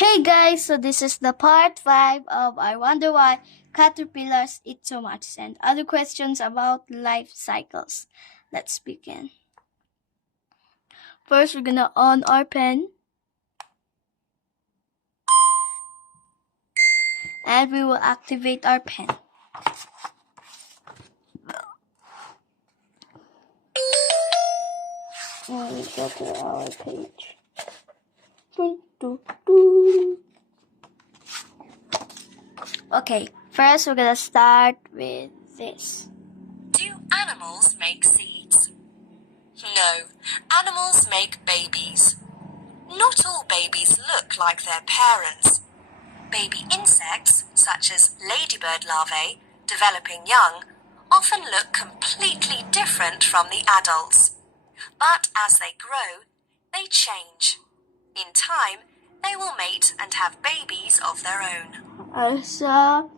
Hey guys, so this is the part 5 of I Wonder Why Caterpillars Eat So Much and other questions about life cycles. Let's begin. First, we're gonna on our pen. And we will activate our pen. And we go to our page. Okay, first we're gonna start with this. Do animals make seeds? No, animals make babies. Not all babies look like their parents. Baby insects, such as ladybird larvae, developing young, often look completely different from the adults. But as they grow, they change. In time, they will mate and have babies of their own. So,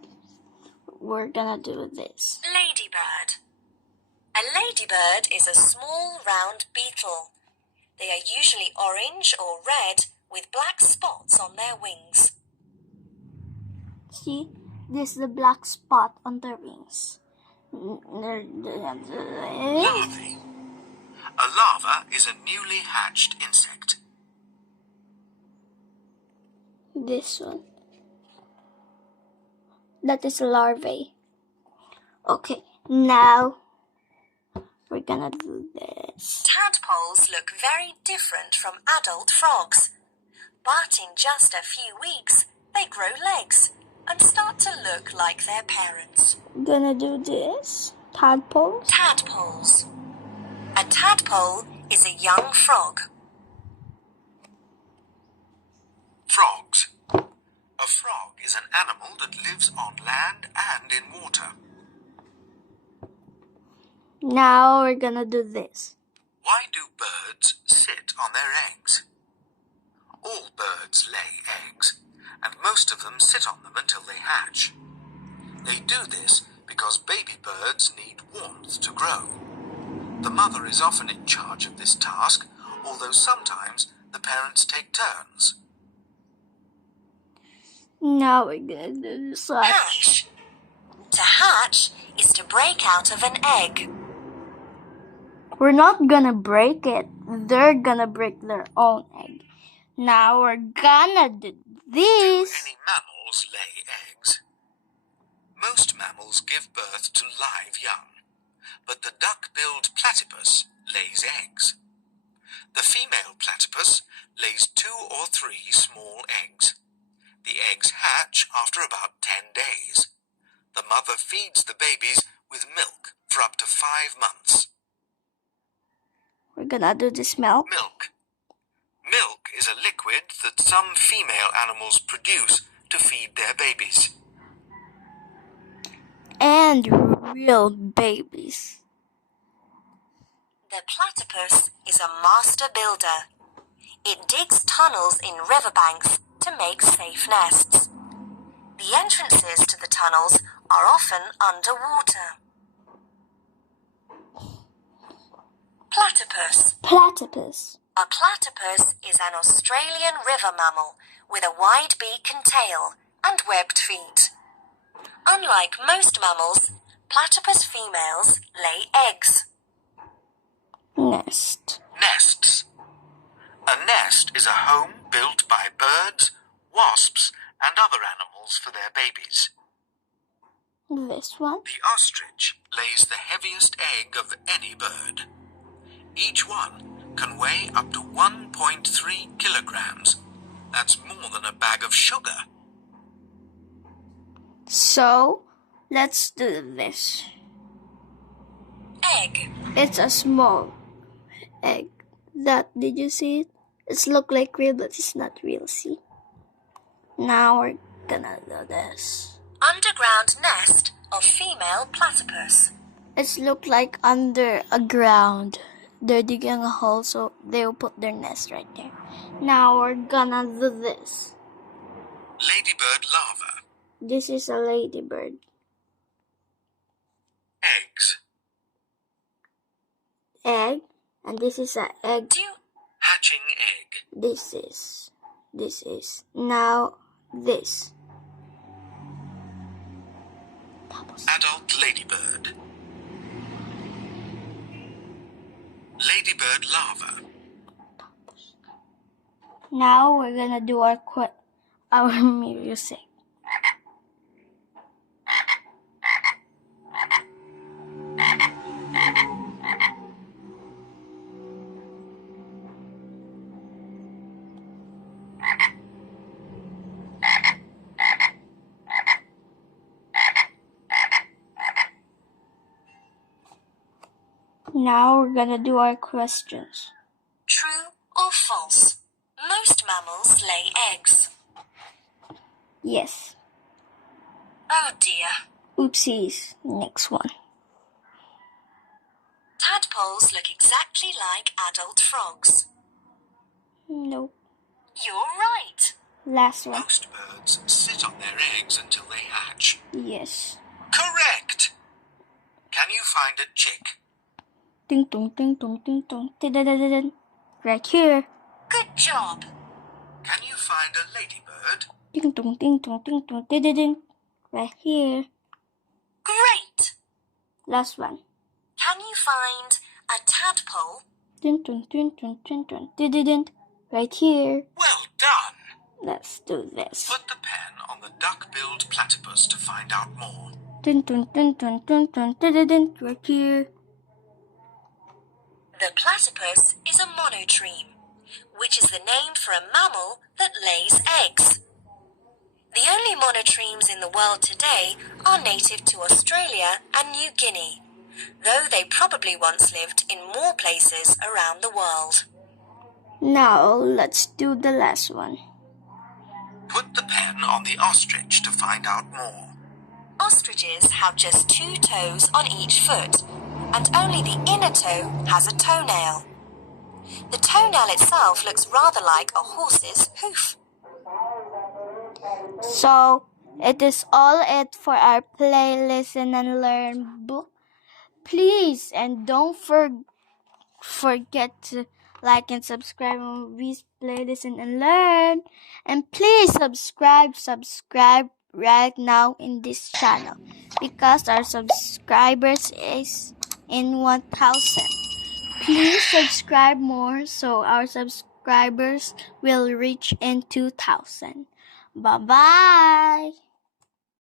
we're gonna do this. Ladybird. A ladybird is a small round beetle. They are usually orange or red with black spots on their wings. See, this is the black spot on their wings. Larvae. A larva is a newly hatched insect. This one. That is a larvae. Okay, now we're gonna do this. Tadpoles look very different from adult frogs. But in just a few weeks, they grow legs and start to look like their parents. Gonna do this. Tadpoles. Tadpoles. A tadpole is a young frog. Frogs. A frog is an animal that lives on land and in water. Now we're gonna do this. Why do birds sit on their eggs? All birds lay eggs, and most of them sit on them until they hatch. They do this because baby birds need warmth to grow. The mother is often in charge of this task, although sometimes the parents take turns. Now we're gonna do this. Hatch. To hatch is to break out of an egg. We're not gonna break it. They're gonna break their own egg. Now we're gonna do this. Do any mammals lay eggs? Most mammals give birth to live young, but the duck-billed platypus lays eggs. The female platypus lays 2 or 3 small eggs. The eggs hatch after about 10 days. The mother feeds the babies with milk for up to 5 months. We're gonna do this milk. Milk. Milk is a liquid that some female animals produce to feed their babies. And real babies. The platypus is a master builder. It digs tunnels in riverbanks to make safe nests. The entrances to the tunnels are often underwater. Platypus. Platypus. A platypus is an Australian river mammal with a wide beak and tail and webbed feet. Unlike most mammals, platypus females lay eggs. Nest. Nests. A nest is a home built by birds, wasps, and other animals for their babies. This one. The ostrich lays the heaviest egg of any bird. Each one can weigh up to 1.3 kilograms. That's more than a bag of sugar. So, let's do this. Egg. It's a small egg. Did you see it? It looks like real, but it's not real, see? Now we're gonna do this. Underground nest of female platypus. It looks like under a ground. They're digging a hole, so they will put their nest right there. Now we're gonna do this. Ladybird larva. This is a ladybird. Eggs. Egg. And this is an egg. Do Hatching egg. This is this is. Now this. Adult ladybird. Ladybird larva. Now we're gonna do our music. Now we're gonna do our questions. True or false? Most mammals lay eggs. Yes. Oh dear. Oopsies. Next one. Tadpoles look exactly like adult frogs. Nope. You're right. Last one. Most birds sit on their eggs until they hatch. Yes. Correct! Can you find a chick? Ding dong, ding dong, ding dong. Da-da-da-da-da. Right here. Good job. Can you find a ladybird? Ding dong, ding dong, ding dong. Da-da-ding. Right here. Great. Last one. Can you find a tadpole? Ding dong, ding dong, ding dong. Da-da-ding. Right here. Well done! Let's do this. Put the pen on the duck-billed platypus to find out more. Ding dong, ding dong, ding dong. Da-da-ding. Right here. The platypus is a monotreme, which is the name for a mammal that lays eggs. The only monotremes in the world today are native to Australia and New Guinea, though they probably once lived in more places around the world. Now let's do the last one. Put the pen on the ostrich to find out more. Ostriches have just 2 toes on each foot, and only the inner toe has a toenail. The toenail itself looks rather like a horse's hoof. So, it is all it for our Play, Listen, and Learn book. Please, and don't forget to like and subscribe on Movies, Play, Listen, and Learn. And please subscribe right now in this channel, because our subscribers is in 1,000. Please subscribe more so our subscribers will reach in 2,000. Bye-bye.